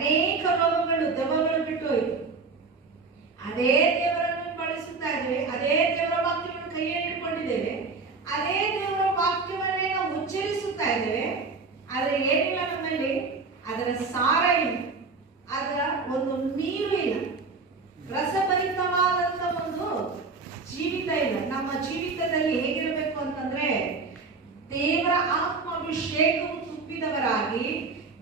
ಅನೇಕ ರೋಗಗಳು ದೆವ್ವಗಳು ಬಿಟ್ಟು ಹೋಯಿತು. ಅದೇ ದೇವರನ್ನು ಬಳಸುತ್ತಾ ಇದ್ದೇವೆ, ಅದೇ ದೇವರ ವಾಕ್ಯವನ್ನು ಕೈಯಲ್ಲಿ ಇಟ್ಕೊಂಡಿದ್ದೇವೆ, ಅದೇ ದೇವರ ವಾಕ್ಯವನ್ನೇ ನಾವು ಉಚ್ಚರಿಸುತ್ತಾ ಇದ್ದೇವೆ. ಆದರೆ ಏನಿಲ್ಲ ನಮ್ಮಲ್ಲಿ, ಅದರ ಸಾರ ಇಲ್ಲ, ಅದರ ಒಂದು ನೀರು ಇಲ್ಲ, ರಸಭರಿತವಾದಂತ ಒಂದು ಜೀವಿತ ಇಲ್ಲ. ನಮ್ಮ ಜೀವಿತದಲ್ಲಿ ಹೇಗಿರಬೇಕು ಅಂತಂದ್ರೆ, ದೇವರ ಆತ್ಮಾಭಿಷೇಕವು ತುಂಬಿದವರಾಗಿ,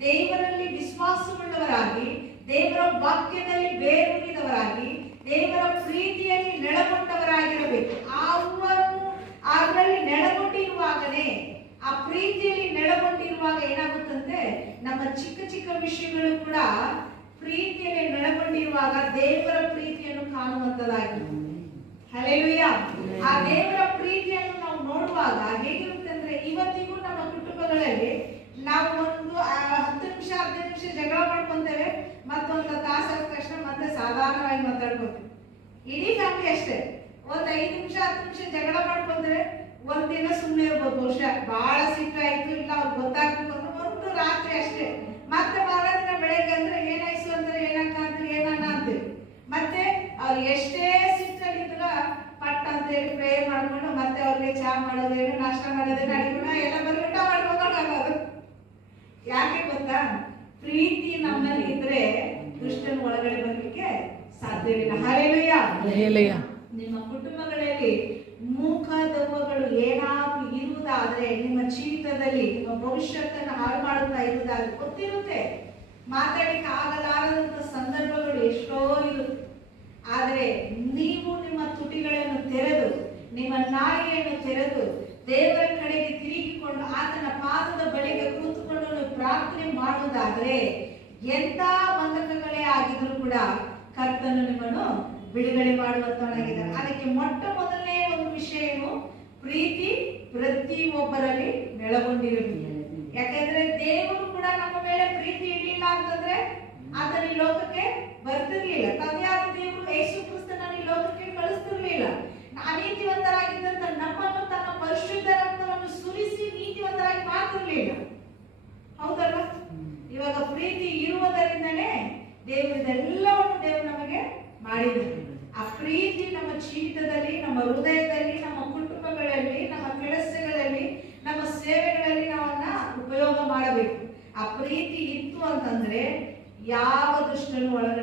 ದೇವರಲ್ಲಿ ವಿಶ್ವಾಸವುಳ್ಳವರಾಗಿ, ದೇವರ ವಾಕ್ಯದಲ್ಲಿ ಬೇರೂರಿದವರಾಗಿ, ದೇವರ ಪ್ರೀತಿಯಲ್ಲಿ ನೆಲೆಗೊಂಡವರಾಗಿರಬೇಕು. ಅವರು ಅದರಲ್ಲಿ ನೆಲೆಗೊಂಡಿರುವಾಗನೇ, ಆ ಪ್ರೀತಿಯಲ್ಲಿ ನೆಲೆಗೊಂಡಿರುವಾಗ ಏನಾಗುತ್ತಂತೆ, ನಮ್ಮ ಚಿಕ್ಕ ಚಿಕ್ಕ ವಿಷಯಗಳು ಕೂಡ ಪ್ರೀತಿಯಲ್ಲಿ ನೆಲೆಗೊಂಡಿರುವಾಗ ದೇವರ ಪ್ರೀತಿಯನ್ನು ಕಾಣುವಂತದಾಗಿದೆ. ಹಲ್ಲೆಲೂಯಾ. ಆ ದೇವರ ಪ್ರೀತಿಯನ್ನು ನಾವು ನೋಡುವಾಗ ಹೇಗಿರುತ್ತೆ ಅಂದ್ರೆ, ಇವತ್ತಿಗೂ ನಮ್ಮ ಕುಟುಂಬಗಳಲ್ಲಿ ನಾವು ಒಂದು 10 ನಿಮಿಷ 15 ನಿಮಿಷ ಜಗಳ ಮಾಡ್ಕೊಂತೇವೆ, ಮತ್ತೊಂದು ತಾಸಾದ ತಕ್ಷಣ ಮತ್ತೆ ಸಾಧಾರಣವಾಗಿ ಮಾತಾಡ್ಕೋತೇವೆ. ಇಡೀ ಫ್ಯಾಮಿಲಿ ಅಷ್ಟೇ, ಒಂದ್ 5 ನಿಮಿಷ 10 ನಿಮಿಷ ಜಗಳ ಮಾಡ್ಕೊಂತೇವೆ, ಒಂದಿನ ಸುಮ್ಮನೆ ಇರ್ಬೋದು, ಬಹುಶಃ ಬಹಳ ಸಿಟ್ಟಾಯ್ತು, ಇಲ್ಲ ಅವ್ರಿಗೆ ಗೊತ್ತಾಗ್ಬೇಕು ಅಂದ್ರೆ ಒಂದು ರಾತ್ರಿ ಅಷ್ಟೇ. ಮತ್ತೆ ಮಾರದಿನ ಬೆಳಗ್ಗೆ ಅಂದ್ರೆ ಏನಾಯ್ತು ಅಂದ್ರೆ ಏನಕ್ಕ ಅಂದ್ರೆ ಏನನ್ನ ಅಂತೀವಿ. ಮತ್ತೆ ಅವ್ರು ಎಷ್ಟೇ ಸಿಟ್ಟಲ್ಲಿದ್ರ ಪಟ್ ಅಂತ ಹೇಳಿ ಪ್ರೇಯರ್ ಮಾಡ್ಕೊಂಡು ಮತ್ತೆ ಅವ್ರಿಗೆ ಚಹಾ ಮಾಡೋದೇನು, ನಾಷ್ಟ ಮಾಡೋದೇನು, ಅಡಿಗೆ ಎಲ್ಲ ಬರೀ ಊಟ ಮಾಡ್ಕೊಂಡು. ಯಾಕೆ ಗೊತ್ತಾ? ಪ್ರೀತಿ ನಮ್ಮಲ್ಲಿ ಇದ್ರೆ ದುಷ್ಟನ ಒಳಗಡೆ ಬರ್ಲಿಕ್ಕೆ ಸಾಧ್ಯವಿಲ್ಲ. ಹಲ್ಲೆಲೂಯಾ. ನಿಮ್ಮ ಕುಟುಂಬಗಳಲ್ಲಿ ಮೂಕ ದೆವ್ವಗಳು ಏನಾದ್ರು ಇರುವುದಾದ್ರೆ, ನಿಮ್ಮ ಜೀವಿತದಲ್ಲಿ ನಿಮ್ಮ ಭವಿಷ್ಯತ್ತನ್ನು ಹಾಳು ಮಾಡುತ್ತಾ ಇರುವುದಾದ್ರೆ ಗೊತ್ತಿರುತ್ತೆ, ಮಾತಾಡಲಿಕ್ಕೆ ಆಗಲಾರದಂತ ಸಂದರ್ಭಗಳು ಎಷ್ಟೋ ಇರುತ್ತೆ. ಆದರೆ ನೀವು ನಿಮ್ಮ ತುಟಿಗಳನ್ನು ತೆರೆದು, ನಿಮ್ಮ ನಾಲಿಗೆಯನ್ನು ತೆರೆದು ದೇವರ ಕಡೆಗೆ ತಿರುಗಿಕೊಂಡು ಆತನ ಪಾದದ ಬಳಿಗೆ ಕೂತುಕೊಂಡು ನೀವು ಪ್ರಾರ್ಥನೆ ಮಾಡುವುದಾದ್ರೆ, ಎಂತ ಬಂಧಕಗಳೇ ಆಗಿದ್ರು ಕೂಡ ಕರ್ತನು ನಿಮ್ಮನ್ನು ಬಿಡುಗಡೆ ಮಾಡುವಂತವನಾಗಿದ್ದಾನೆ. ಅದಕ್ಕೆ ಮೊಟ್ಟ ಮೊದಲನೇ ಒಂದು ವಿಷಯ ಏನು? ಪ್ರೀತಿ ಪ್ರತಿಯೊಬ್ಬರಲ್ಲಿ ನೆಲೆಗೊಂಡಿರಬೇಕು. ಯಾಕಂದ್ರೆ ದೇವರು ಕೂಡ ನಮ್ಮ ಮೇಲೆ ಪ್ರೀತಿ ಇರಲಿಲ್ಲ ಅಂತಂದ್ರೆ ಆತನ ಈ ಲೋಕಕ್ಕೆ ಬರ್ತಿರ್ಲಿಲ್ಲ. ತಂದೆಯಾದ ದೇವರು ಯೇಸು ಕ್ರಿಸ್ತನನ್ನು ಈ ಲೋಕಕ್ಕೆ ಕಳಿಸ್ತಿರ್ಲಿಲ್ಲ. ಅನೀತಿವಂತರಾಗಿದ್ದಂತ ನಮ್ಮನ್ನು ತನ್ನ ಪರಿಶುದ್ಧ ರಕ್ತವನ್ನು ಸುರಿಸಿ ನೀತಿವಂತರಾಗಿ ಮಾಡ್ತಿರ್ಲಿಲ್ಲ. ಹೌದಲ್ಲ? ಇವಾಗ ಪ್ರೀತಿ ಇರುವುದರಿಂದನೇ ದೇವರದೆಲ್ಲವನ್ನು ದೇವರು ನಮಗೆ ಮಾಡಿದ್ದಾರೆ. ಆ ಪ್ರೀತಿ ನಮ್ಮ ಜೀವಿತದಲ್ಲಿ, ನಮ್ಮ ಹೃದಯದಲ್ಲಿ, ನಮ್ಮ ಕುಟುಂಬಗಳಲ್ಲಿ, ನಮ್ಮ ಕೆಲಸಗಳಲ್ಲಿ, ನಮ್ಮ ಸೇವೆಗಳಲ್ಲಿ ನಾವನ್ನ ಉಪಯೋಗ ಮಾಡಬೇಕು. ಆ ಪ್ರೀತಿ ಇತ್ತು ಅಂತಂದ್ರೆ ಯಾವ ದುಷ್ಟನು ಒಳಗಡೆ